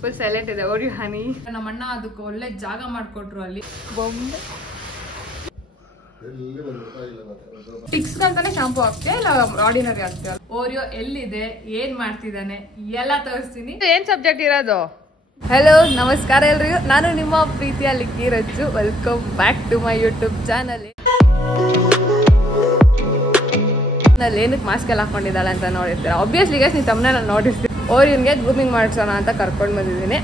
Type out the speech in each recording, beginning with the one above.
Full silent ಇದೆ. Oreo ಹನಿ ನಮ್ಮ ಅಣ್ಣ ಅದಕ್ಕೆ ಒಳ್ಳೆ ಜಾಗ ಮಾಡ್ಕೊಟ್ರು ಅಲ್ಲಿ. ಬೊಂಬೆ ಟಿಕ್ಸ್ ಅಂತಾನೆ ಶಾಂಪೂ ಹಾಕ್ತೀಯ ಇಲ್ಲ ಆರ್ಡಿನರಿ ಹಾಕ್ತೀಯ? ಓರಿಯೋ ಎಲ್ಲಿದೆ, ಏನ್ ಮಾಡ್ತಿದ್ದಾನೆ ಎಲ್ಲ ತೋರಿಸ್ತೀನಿ. ಏನ್ ಸಬ್ಜೆಕ್ಟ್ ಇರೋದು? ಹಲೋ ನಮಸ್ಕಾರ ಎಲ್ರಿಗೂ, ನಾನು ನಿಮ್ಮ ಪ್ರೀತಿಯ Likki Rachu. Welcome back to my YouTube channel. ನಲ್ಲಿ ಏನಕ್ಕೆ ಮಾಸ್ಕ್ ಎಲ್ಲ ಹಾಕೊಂಡಿದ್ದಾಳೆ ಅಂತ ನೋಡಿರ್ತೀರ. ಆಬ್ವಿಯಸ್ಲಿ ಗೈಸ್ ನೀವು ತಮ್ಮನ್ನ ನೋಡಿರ್ತೀವಿ. ಓರಿಯನ್ಗೆ ಗ್ರೂಮಿಂಗ್ ಮಾಡಿಸೋಣ ಅಂತ ಕರ್ಕೊಂಡು ಬಂದಿದ್ದೀನಿ.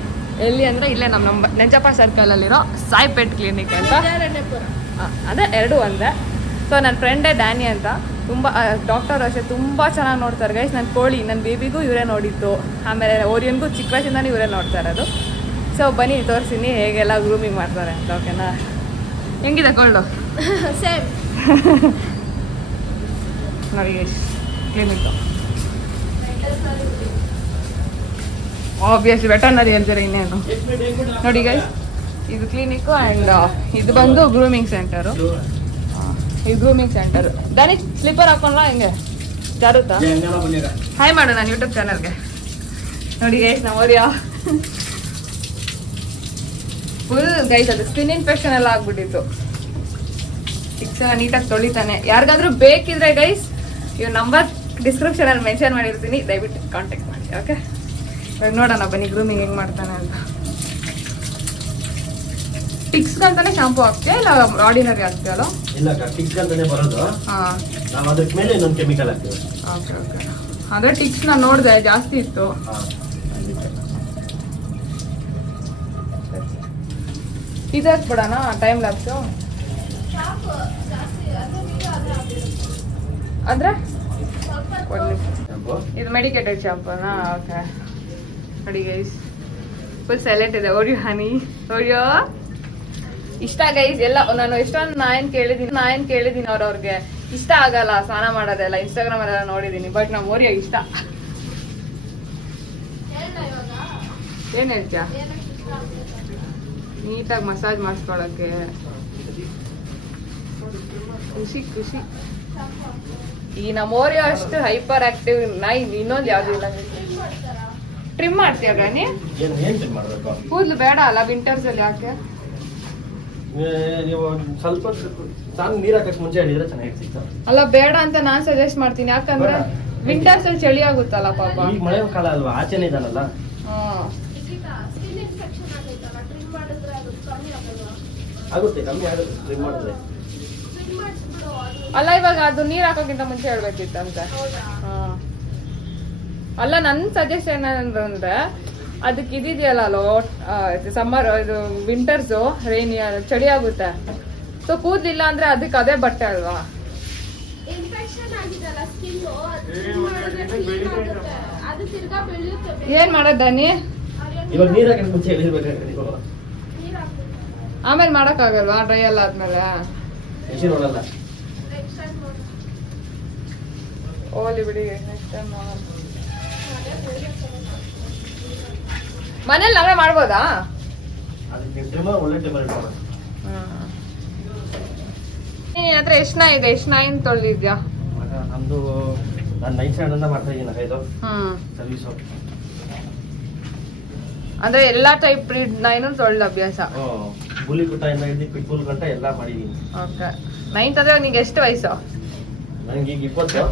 ಎಲ್ಲಿ ಅಂದರೆ ಇಲ್ಲೇ ನಮ್ಮ ನೆಂಜಪ್ಪ ಸರ್ಕಲಲ್ಲಿರೋ ಸಾಯಿ ಪೆಟ್ ಕ್ಲಿನಿಕ್ ಅಂತ. ಅದೇ ಎರಡು ಒಂದೇ. ಸೊ ನನ್ನ ಫ್ರೆಂಡೇ ಡ್ಯಾನಿ ಅಂತ, ತುಂಬ ಡಾಕ್ಟರ್ ಅಷ್ಟೇ ತುಂಬ ಚೆನ್ನಾಗಿ ನೋಡ್ತಾರೆ ಗೈಸ್. ನನ್ನ ಕೋಳಿ, ನನ್ನ ಬೇಬಿಗೂ ಇವರೇ ನೋಡಿತ್ತು, ಆಮೇಲೆ ಓರಿಯನ್ಗೂ ಚಿಕ್ಕ ವಯಸ್ಸಿಂದಾನೇ ಇವರೇ ನೋಡ್ತಾ ಇರೋದು. ಸೊ ಬನ್ನಿ ತೋರಿಸ್ತೀನಿ ಹೇಗೆಲ್ಲ ಗ್ರೂಮಿಂಗ್ ಮಾಡ್ತಾರೆ ಅಂತ. ಓಕೆನಾ? ಹೆಂಗಿದೆ ಕೊಳ್ಳು? ಸೇಮ್ ನೋಡಿ ಗೈಸ್ ಕ್ಲಿನಿಕ್ಕು. ಆಬ್ವಿಯಸ್ಲಿ ವೆಟರ್ನರಿ ಅಂತಾರೆ ಇನ್ನೇನು. ನೋಡಿ ಗೈಸ್ ಇದು ಕ್ಲಿನಿಕ್ಕು ಆ್ಯಂಡ್ ಇದು ಬಂದು ಗ್ರೂಮಿಂಗ್ ಸೆಂಟರು. ಇದು ಗ್ರೂಮಿಂಗ್ ಸೆಂಟರ್. ದಾನಿ ಸ್ಲಿಪ್ಪರ್ ಹಾಕೊಂಡ್ಲಾ ಹೆಂಗೆ ಜಾರುತ್ತಾ? ಹಾಯ್ ಮಾಡು ನಾನು ಯೂಟ್ಯೂಬ್ ಚಾನಲ್ಗೆ. ನೋಡಿ ಗೈಸ್ ನಾವು ಓರಿಯೋ ಫುಲ್ ಗೈಸ್ ಅದು ಸ್ಕಿನ್ ಇನ್ಫೆಕ್ಷನ್ ಎಲ್ಲ ಆಗ್ಬಿಟ್ಟಿತ್ತು. ಟಿಕ್ಸನ್ನ ನೀಟಾಗಿ ತೊಳಿತಾನೆ. ಯಾರಿಗಾದ್ರೂ ಬೇಕಿದ್ರೆ ಗೈಸ್ ಇವ್ ನಂಬರ್ ಡಿಸ್ಕ್ರಿಪ್ಷನಲ್ಲಿ ಮೆನ್ಷನ್ ಮಾಡಿರ್ತೀನಿ, ದಯವಿಟ್ಟು ಕಾಂಟ್ಯಾಕ್ಟ್ ಮಾಡಿ. ಓಕೆ, ಇವಾಗ ನೋಡೋಣ ಬನ್ನಿ ಗ್ರೂಮಿಂಗ್ ಹೆಂಗೆ ಮಾಡ್ತಾನೆ ಅಂತ. ಟಿಕ್ಸ್ ಅಂತಾನೆ ಶಾಂಪೂ ಹಾಕ್ತೀಯ ಇಲ್ಲ ಆರ್ಡಿನರಿ ಹಾಕ್ತೀಯಲ್ಲ? ಇಲ್ಲ ಟಿಕ್ಸ್ ಅಂತಾನೆ ಬರೋದು. ಹಾಂ, ನಾವು ಅದಕ್ಕೆ ಮೇಲೆ ಇನ್ನೊಂದು ಕೆಮಿಕಲ್ ಹಾಕ್ತೀವಿ. Okay okay. ಅಂದರೆ ಟಿಕ್ಸ್ ನಾನು ನೋಡಿದೆ ಜಾಸ್ತಿ ಇತ್ತು. ಇದು ಹಾಕ್ಬಿಡೋಣ ಟೈಮ್ ಲ್ಯಾಪ್ಸು. ಅಂದರೆ ಇದು ಮೆಡಿಕೇಟೆಡ್ ಶಾಂಪೂನಾ? ಓಕೆ. ನೋಡಿ ಗೈಸ್ ಫುಲ್ ಸೈಲೆಂಟ್ ಇದೆ. ಓರಿಯೋ ಹನಿ, ಓರಿಯೋ ಇಷ್ಟ ಗೈಸ್. ಎಲ್ಲ ನಾನು ಎಷ್ಟೊಂದು ನಾ ಏನ್ ಕೇಳಿದೀನಿ ಅವ್ರವ್ರಿಗೆ ಇಷ್ಟ ಆಗಲ್ಲ ಸ್ನಾನ ಮಾಡೋದೆಲ್ಲ, ಇನ್ಸ್ಟಾಗ್ರಾಮ್ ಅಲ್ಲೆಲ್ಲ ನೋಡಿದೀನಿ. ಬಟ್ ನಮ್ಮ ಓರಿಯೋ ಇಷ್ಟ. ಏನ್ ಹೇಳ್ತೀಯ? ನೀಟಾಗಿ ಮಸಾಜ್ ಮಾಡಿಸ್ಕೊಳಕ್ಕೆ ಖುಷಿ ಖುಷಿ. ಈ ನಮ್ಮ ಓರಿಯೋ ಅಷ್ಟು ಹೈಪರ್ ಆಕ್ಟಿವ್ ಇನ್ನೊಂದು ಯಾವ್ದು ಇಲ್ಲ. ಟ್ರಿಮ್ ಮಾಡ್ತೀಯ ರಾಣಿ? ಕೂದಲು ಬೇಡ ಅಲ್ಲ ವಿಂಟರ್ಸ್ ಅಲ್ಲಿ? ಯಾಕೆ? ನೀವು ಸ್ವಲ್ಪ ನೀರ್ ಹಾಕಕ್ ಮುಂಚೆ ಹೇಳಿದ್ರೆ ಚೆನ್ನಾಗಿರ್ತಿತ್ತು. ಅಲ್ಲ ಬೇಡ ಅಂತ ನಾನ್ ಸಜೆಸ್ಟ್ ಮಾಡ್ತೀನಿ. ಯಾಕಂದ್ರೆ ವಿಂಟರ್ಸ್ ಅಲ್ಲಿ ಚಳಿ ಆಗುತ್ತಲ್ಲ ಪಾಪ. ಈಗ ಮಳೆ ಕಾಲ ಅಲ್ವಾ, ಆಚೆನೇ ಇದಾನಲ್ಲ. ಆಗುತ್ತೆ, ಕಮ್ಮಿ ಆಗುತ್ತೆ ಟ್ರಿಮ್ ಮಾಡಿದ್ರೆ. ಅಲ್ಲ ಇವಾಗ ಅದು ನೀರ್ ಹಾಕೋಕ್ಕಿಂತ ಮುಂಚೆ ಹೇಳ್ಬೇಕಿತ್ತಂತೆ. ಅಲ್ಲ ನನ್ ಸಜೆಷನ್ ಏನಂದ್ರೆ ಅದಕ್ಕೆ ಇದಿದೆಯಲ್ಲ ಸಮ್ಮರ್ ಇದು ವಿಂಟರ್ಸ್ ರೈನಿ ಚಳಿ ಆಗುತ್ತೆ. ಸೊ ಕೂದ್ಲಿಲ್ಲ ಅಂದ್ರೆ ಅದಕ್ಕೆ ಅದೇ ಬಟ್ಟೆ ಅಲ್ವಾ? ಏನ್ ಮಾಡೋದ್ ದಾನಿ? ಇವಾಗ ನೀರ್ ಹಾಕಕ್ ಮುಂಚೆ ಹೇಳಿರ್ಬೇಕಾದ್ರೆ ಆಮೇಲೆ ಮಾಡಕ್ ಆಗಲ್ವಾ ಡ್ರೈ ಎಲ್ಲ ಆದ್ಮೇಲೆ? ಮೆಷಿನ್ ನೋಡಲ್ಲ. ಓಲಿ ಬಿಡಿ, ನೆಕ್ಸ್ಟ್ ಟೈಮ್ ಮನೇಲಿ ನಾವೇ ಮಾಡ್ಬೋದಾ? ಅದಕ್ಕೆ ಟ್ರಿಮ್ಮರ್ ಒಳ್ಳೆ ಟ್ರಿಮ್ಮರ್ ಇಟ್ಕೊಳ್ಳಿ. ನಿನ್ನ ಹತ್ರ ಎಷ್ಟು ನಾಯಿ ಇದೆ? ಎಷ್ಟು ನಾಯಿನ ತೊಳೆದಿದ್ಯಾ? ನಮ್ದು ನಾನು ನೈಟ್ ಸ್ಟ್ಯಾಂಡ್ ಅಂತ ಮಾಡ್ತಾ ಇದ್ದೀನಿ. ಇದು ಸರ್ವಿಸು ಅಂದ್ರೆ ಎಲ್ಲಾ ಟೈಪ್ ಬ್ರೀಡ್ ನಾಯಿನೂ ತೊಳೆದ ಅಭ್ಯಾಸ? ಬುಲಿ ಕುಟ್ಟಾಯಿಂದ ಹಿಡಿದು ಪಿಟ್ಬುಲ್ ಗಂಟ ಎಲ್ಲ ಮಾಡಿದೀನಿ. ಓಕೆ. ನೈನ್ತ್ ಅಂದ್ರೆ ನಿಂಗೆ ಎಷ್ಟು ವಯಸ್ಸು? ನನಗೆ ಈಗ 20.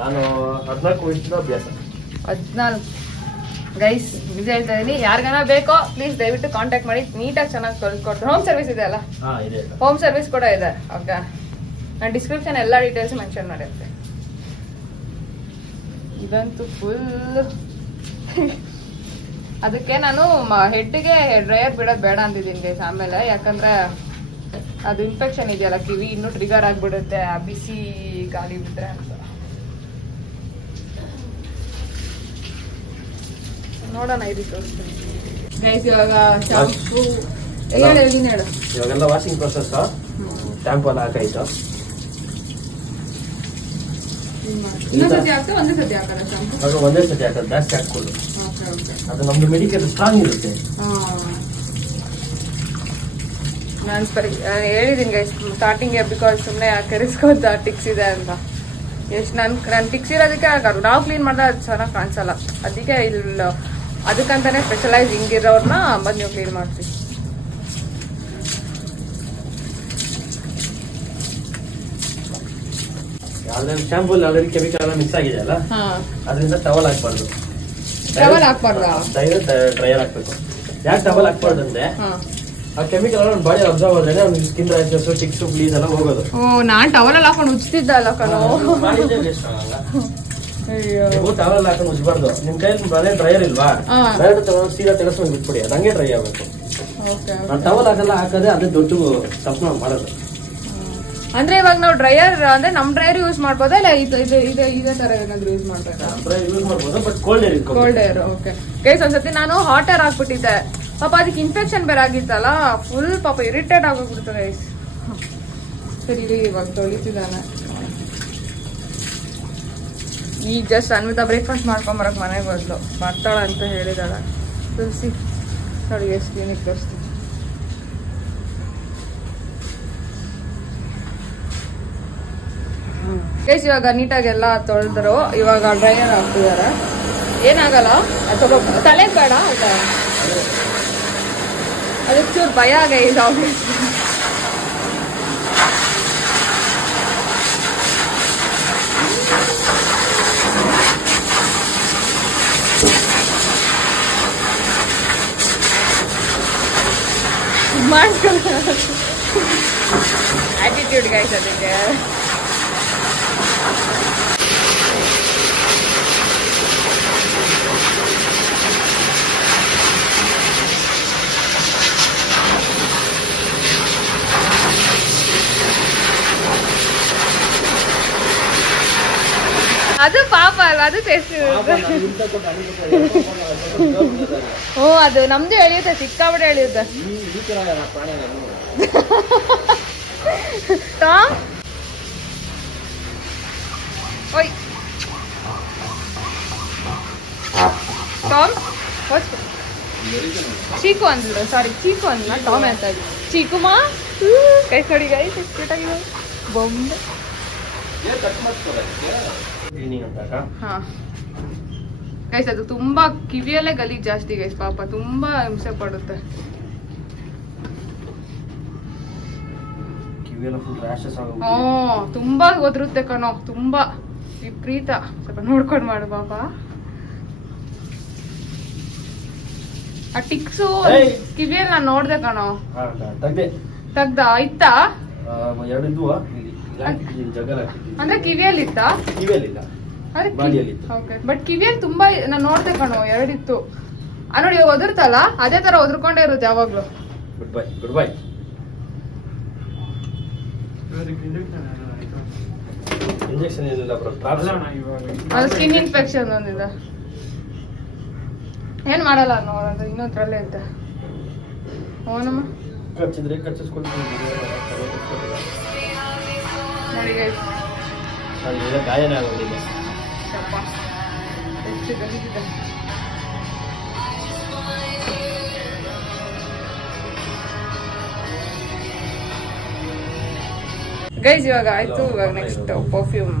ನಾನು 14 ವರ್ಷದ ಅಭ್ಯಾಸ. 14 ಗೈಸ್ ನಿಜ ಹೇಳ್ತಾ ಇದೀನಿ. ಯಾರಿಗಾನ ಬೇಕೋ ಪ್ಲೀಸ್ ದಯವಿಟ್ಟು ಕಾಂಟ್ಯಾಕ್ಟ್ ಮಾಡಿ. ನೀಟಾಗಿ ಚೆನ್ನಾಗಿ ತೊಳೆದ್ಕೊಡ್ತಾರೆ. ಹೋಮ್ ಸರ್ವಿಸ್ ಇದೆ ಅಲ್ಲ? ಹೋಮ್ ಸರ್ವಿಸ್ ಕೂಡ ಇದೆ. ಓಕೆ, ನಾನು ಡಿಸ್ಕ್ರಿಪ್ಷನ್ ಎಲ್ಲ ಡೀಟೇಲ್ಸ್ ಮೆನ್ಷನ್ ಮಾಡಿರ್ತೆ. ಇದಂತೂ ಫುಲ್ ಅದಕ್ಕೆ ನಾನು ಹೆಡ್ಗೆ ಡ್ರೈಯರ್ ಬಿಡೋದು ಬೇಡ ಅಂತಿದ್ದೀನಿ ಗೈಸ್ ಆಮೇಲೆ. ಯಾಕಂದ್ರೆ ಅದು ಇನ್ಫೆಕ್ಷನ್ ಇದೆಯಲ್ಲ, ಕಿವಿ ಇನ್ನೂ ಟ್ರಿಗರ್ ಆಗ್ಬಿಡುತ್ತೆ ಆ ಬಿಸಿ ಗಾಳಿ ಬಿಟ್ರೆ ಅಂತ. ನೋಡೋಣ ಇದು ತೋರಿಸ್ತೀನಿ ಗೈಸ್. ಇವಾಗ ಶಾಂಪೂ ಹೇಳು. ಇವಾಗೆಲ್ಲ ವಾಷಿಂಗ್ ಪ್ರೊಸೆಸ್. ಶಾಂಪೂ ಎಲ್ಲ ಹಾಕಾಯ್ತು. ಇನ್ನೊಂದ್ಸತಿ ಹಾಕ್ತಾ ಒಂದೇ ಸತಿ ಹಾಕಲ್ಲ ಶಾಂಪೂ? ಅದು ಒಂದೇ ಸತಿ ಹಾಕೋದು, ಜಾಸ್ತಿ ಹಾಕ್ಬೋದು. ಅದು ನಮ್ದು ಮೆಡಿಕಲ್ ಸ್ಟ್ರಾಂಗ್ ಇರುತ್ತೆ. ನಾನು ಹೇಳಿದೀನಿ ಗೈಸ್ ಸ್ಟಾರ್ಟಿಂಗ್, ಬಿಕಾಸ್ ಸುಮ್ಮನೆ ಕೆರಿಸ್ಕೋತ ಟಿಕ್ಸ್ ಇದೆ ಅಂತ. ಎಷ್ಟು ನಾನು ಟಿಕ್ಸ್ ಇರೋದಕ್ಕೆ ನಾವು ಕ್ಲೀನ್ ಮಾಡಿದ್ರೆ ಅದು ಚೆನ್ನಾಗಿ ಕಾಣಿಸಲ್ಲ. ಅದಕ್ಕೆ ಇಲ್ಲಿ ಅದಕ್ಕಂತಾನೆ ಸ್ಪೆಷಲೈಸ್ ಹಿಂಗಿರೋರ್ನ ಬಂದು ನೀವು ಕ್ಲೀನ್ ಮಾಡ್ತೀವಿ. ಯಾವ್ದಾದ್ರು ಶಾಂಪೂ ಆಲ್ರೆಡಿ ಕೆಮಿಕಲ್ ಎಲ್ಲ ಮಿಕ್ಸ್ ಆಗಿದೆಯಲ್ಲ, ಅದರಿಂದ ಟವಲ್ ಹಾಕ್ಬಾರ್ದು. ಟವಲ್ ಹಾಕ್ಬಾರ್ದಾ? ಡೈರೆಕ್ಟ್ ಡ್ರೈಯರ್ ಹಾಕ್ಬೇಕು. ಯಾಕೆ ಟವಲ್ ಹಾಕ್ಬಾರ್ದು ಅಂದ್ರೆ ಆ ಕೆಮಿಕಲ್ ಎಲ್ಲ ಬಾಡಿ ಅಬ್ಸರ್ವ್ ಆದ್ರೆ ಅವ್ನಿಗೆ ಸ್ಕಿನ್ ರ್ಯಾಷಸ್, ಟಿಕ್ಸ್, ಬ್ಲೀಸ್ ಎಲ್ಲ ಹೋಗೋದು. ನಾನ್ ಟವಲ್ ಅಲ್ಲಿ ಹಾಕೊಂಡು ಉಜ್ತಿದ್ದ ಅಲ್ಲ ಕಣೋ. ನೀವು ಟವಲ್ ಹಾಕೊಂಡು ಉಜ್ಬಾರ್ದು. ನಿಮ್ ಕೈಯಲ್ಲಿ ಮನೆ ಡ್ರೈಯರ್ ಇಲ್ವಾ, ಡೈರೆಕ್ಟ್ ತಗೊಂಡು ಸೀದಾ ತೆಗೆಸ್ಕೊಂಡು ಬಿಟ್ಬಿಡಿ, ಅದು ಹಂಗೆ ಡ್ರೈ ಆಗ್ಬೇಕು. ಟವಲ್ ಹಾಕಲ್ಲ ಹಾಕದೆ ಅದೇ ದೊಡ್ಡ ತಪ್ಪು ನಾವು ಮಾಡೋದು. ಅಂದ್ರೆ ಇವಾಗ ನಾವು ಡ್ರೈಯರ್ ಅಂದ್ರೆ ನಮ್ ಡ್ರೈಯರ್ ಯೂಸ್ ಮಾಡ್ಬೋದಾ ಇಲ್ಲ ಇದೇ ತರ ಏನಾದ್ರು ಯೂಸ್ ಮಾಡ್ಬೇಕಾ? ಡ್ರೈಯರ್ ಯೂಸ್ ಮಾಡ್ಬೋದು, ಬಟ್ ಕೋಲ್ಡ್ ಏರ್ ಇಟ್ಕೋ. Cold air. ಓಕೆ ಗೈಸ್, ಒಂದ್ಸತಿ ನಾನು ಹಾಟ್ ಏರ್ ಹಾಕ್ಬಿಟ್ಟಿದ್ದೆ ಪಾಪ, ಅದಕ್ಕೆ ಇನ್ಫೆಕ್ಷನ್ ಬೇರೆ ಆಗಿತ್ತಲ್ಲ, ಫುಲ್ ಪಾಪ ಇರಿಟೇಟ್ ಆಗೋಗ್ಬಿಡ್ತು ಗೈಸ್. ಸರಿ ಇವಾಗ ತೊಳಿತಿದ್ದಾನೆ. ಈಗ ಜಸ್ಟ್ ಅನ್ವಿತಾ ಬ್ರೇಕ್ಫಾಸ್ಟ್ ಮಾಡ್ಕೊಂಬರಕ್ ಮನೆಗೆ ಬಂದ್ಲು, ಬರ್ತಾಳ ಅಂತ ಹೇಳಿದಾಳ. ತುಳಸಿ ನೋಡಿ ಎಷ್ಟು ಕ್ಲಿನಿಕ್ ತೋರಿಸ್ತೀನಿ. ಗೈಸ್ ಇವಾಗ ನೀಟಾಗೆಲ್ಲ ತೊಳೆದ್ರು, ಇವಾಗ ಡ್ರೈಯರ್ ಹಾಕ್ತಿದಾರೆ. ಏನಾಗಲ್ಲ, ಅದು ಸ್ವಲ್ಪ ತಲೆ ಬೇಡ ಆಯ್ತಾ, ಅದಕ್ಕೆ ಚೂರು ಭಯ ಗೈಸ್. ಆಬ್ವಿಯಸ್ಲಿ ಮಾಡ್ಕೊಂಡು ಆಟಿಟ್ಯೂಡ್ ಗೈಸ್ ಅದಕ್ಕೆ. ಅದು ಪಾಪ ಅಲ್ವಾ, ಅದು ಟೇಸ್ಟ್ ಇರುತ್ತೆ. ಹ್ಞೂ ಅದು ನಮ್ದು ಎಳಿಯುತ್ತೆ, ಸಿಕ್ಕಾಬಿಟ್ಟೆ ಎಳಿಯುತ್ತೆ. ಟಾಮ್ ಓಯ್ ಟಾಮ್ ಚೀಕು ಅಂದ್ಲು, ಸಾರಿ ಚೀಕು ಅಂದ್ಲ, ಟಾಮ್ ಅಂತ ಇದ್ಲು. ಚೀಕುಮಾ ಕೈ ಕಡಿ ಗೈ ಕ್ಯೂಟಾಗಿದೆ ಬೊಂಬೆ. ಹಾ ಗೈಸ್, ಅದು ತುಂಬಾ ಕಿವಿಯಲ್ಲೇ ಗಲೀಜ್ ಜಾಸ್ತಿ ಗೈಸ್, ಪಾಪ ತುಂಬಾ ಹಿಂಸೆ ಪಡುತ್ತೆ. ತುಂಬಾ ಒದರುತ್ತೆ ಕಣೋ, ತುಂಬಾ ವಿಪರೀತ. ಸ್ವಲ್ಪ ನೋಡ್ಕೊಂಡ್ ಮಾಡು ಪಾಪ. ಆ ಟಿಕ್ಸು ಕಿವಿಯಲ್ಲಿ ನಾನು ನೋಡ್ದೆ ಕಣೋ. ತೆಗ್ದ ಇತ್ತಾ? ಅಂದ್ರೆ ಕಿವಿಯಲ್ಲಿ ಇತ್ತಾ? ಬಟ್ ಕಿವಿಯಲ್ಲಿ ತುಂಬಾ ನಾನು ನೋಡ್ದೆ ಕಣೋ, ಎರಡಿತ್ತು. ನೋಡಿ ಒದರ್ತಲ್ಲ, ಅದೇ ತರ ಒದರ್ಕೊಂಡೇ ಇರುತ್ತೆ ಯಾವಾಗ್ಲೂ. ಸ್ಕಿನ್ ಇನ್ಫೆಕ್ಷನ್ ಒಂದಿದೆ, ಏನ್ ಮಾಡಲ್ಲ ನೋಡೋದು, ಇನ್ನೊಂದ್ರಲ್ಲೇ ಇರುತ್ತೆ. ಓನಮ್ಮ ನೋಡಿ ಗೈಸ್, ಗಾಯನ ಆಗೋದಿಲ್ಲ. ಎಷ್ಟು ಗಲೀಜಿದೆ. ಗೈಸ್ ಇವಾಗ ಆಯ್ತು, ಇವಾಗ ನೆಕ್ಸ್ಟ್ ಪರ್ಫ್ಯೂಮ್.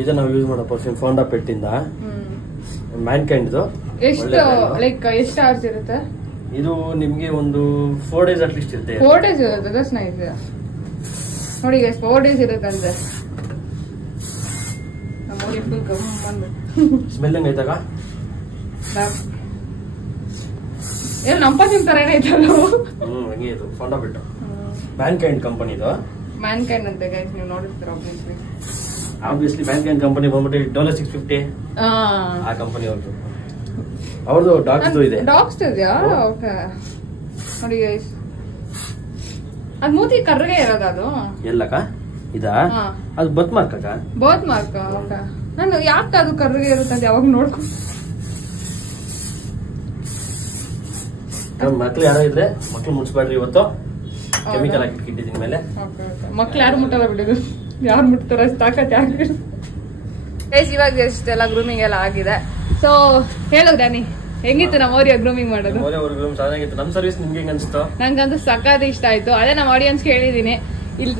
ಇದು ನಾವು ಯೂಸ್ ಮಾಡೋ ಪರ್ಫ್ಯೂಮ್ ಫೌಂಡಾ ಪೆಟ್ಟಿಂದ ಮ್ಯಾನ್ಕೈಂಡ್. ಎಷ್ಟು ಲೈಕ್ ಎಷ್ಟು ಅವರ್ಸ್ ಇರುತ್ತೆ ಇದು? ನಿಮ್ಗೆ ಒಂದು 4 days ಅಟ್ ಲೀಸ್ಟ್ ಇರುತ್ತೆ. 4 days ಇರುತ್ತೆ, ದಟ್ಸ್ ನೈಸ್. ನೋಡಿ ಗೈಸ್ 4 days ಇರುತ್ತಂತೆ. ನಮ್ಮೂರಿಗೆ ಫುಲ್ ಗಮ್ ಬಂದ್ಬಿಟ್ಟು ಸ್ಮೆಲ್ ಹೆಂಗ್ ಐತಾಗ? ಏನು ನಮ್ಮ ಪರ್ಫ್ಯೂಮ್ ತರನೇ ಐತಲ್ಲ. ಹಂಗೆ ಇದು ಫೌಂಡಾ ಪೆಟ್ಟು ಮ್ಯಾನ್ಕೈಂಡ್ ಕಂಪನಿದು. ಮ್ಯಾನ್ಕೈಂಡ್ ಅಂತ ಗೈಸ್ ನೀವು ನೋಡಿರ್ತೀರ ಆಬ್ವಿಯಸ್ಲಿ. ಮ್ಯಾನ್ಕೈಂಡ್ ಕಂಪನಿ ಬಂದ್ಬಿಟ್ಟು $650 ಆ ಕಂಪನಿ ಅವ್ರದ್ದು ಡಾಗ್ಸ್ ಇದೆ. ಡಾಗ್ಸ್ ಇದೆಯಾ? ಓಕೆ. ನೋಡಿ ಗೈಸ್, ಅದ್ ಮೂತಿ ಕರ್ರಗೆ ಇರೋದು. ಅದು ಎಲ್ಲಕ್ಕ ಇದಾ? ಅದು ಬತ್ ಮಾರ್ಕ್ ಅಕ್ಕ. Both mark. ಓಕೆ. ನಾನು ಯಾಕೆ ಅದು ಕರ್ರಗೆ ಇರುತ್ತೆ ಅಂತ ಯಾವಾಗ ನೋಡ್ಕೊ. ಮಕ್ಳು ಯಾರೋ ಇದ್ರೆ ಮಕ್ಳು ಮುಚ್ಬೇಡ್ರಿ, ಇವತ್ತು ಕೆಮಿಕಲ್ ಹಾಕಿ ಇಟ್ಟಿದ್ದೀನಿ ಮೇಲೆ. ಮಕ್ಳು ಯಾರು ಮುಟ್ಟಲ್ಲ ಬಿಡಿದ್ರು, ಯಾರು ಮುಟ್ತಾರ ತಾಕತ್ ಯಾಕೆ. ಗೈಸ್ ಇವಾಗ ಎಷ್ಟೆಲ್ಲ ಗ್ರೂಮಿಂಗ್ ಎಲ್ಲ ಆಗಿದೆ. ಸೊ ಹೇಳು ಡ್ಯಾನಿ, ಹೆಂಗಿತ್ತು ನಮ್ಮ ಅವ್ರಿಗೆ ಗ್ರೂಮಿಂಗ್ ಮಾಡೋದು? ಚೆನ್ನಾಗಿತ್ತು. ನಮ್ ಸರ್ವಿಸ್ ನಿಮ್ಗೆ ಹೆಂಗ್ ಅನ್ಸ್ತು? ನಂಗಂತೂ ಸಖತ್ ಇಷ್ಟ ಆಯ್ತು. ಅದೇ ನಮ್ಮ ಆಡಿಯನ್ಸ್ ಹೇಳಿದೀನಿ, ಇಲ್ಲಿ